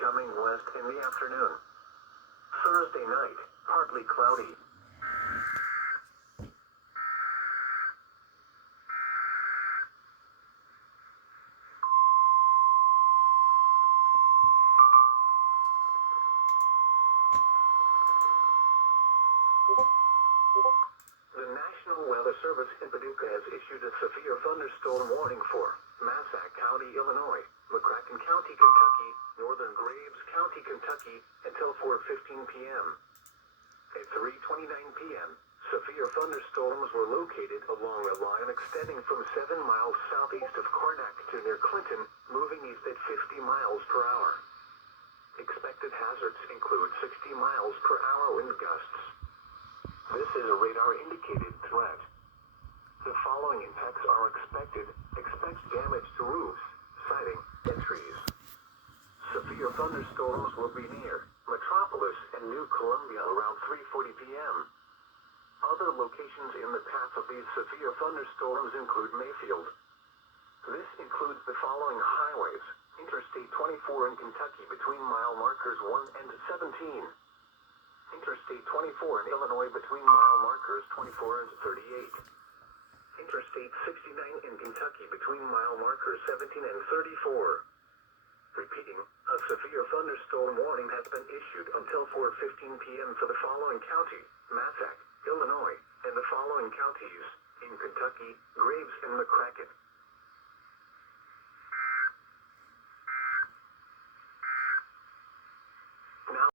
becoming west in the afternoon. Thursday night, partly cloudy. The National Weather Service in Paducah has issued a severe thunderstorm warning for Massac County, Illinois, McCracken County, Kentucky, northern Graves County, Kentucky, until 4:15 p.m. At 3:29 p.m., severe thunderstorms were located along a line extending from 7 miles southeast of Karnak to near Clinton, moving east at 50 miles per hour. Expected hazards include 60 miles per hour wind gusts. This is a radar-indicated threat. The following impacts are expected. Expect damage to roofs, siding, and trees. Severe thunderstorms will be near Metropolis and New Columbia around 3:40 p.m. Other locations in the path of these severe thunderstorms include Mayfield. This includes the following highways: Interstate 24 in Kentucky between mile markers 1 and 17. Interstate 24 in Illinois between mile markers 24 and 38. Interstate 69 in Kentucky between mile markers 17 and 34. Repeating, a severe thunderstorm warning has been issued until 4:15 p.m. for the following county: Massac, Illinois, and the following counties in Kentucky: Graves and McCracken.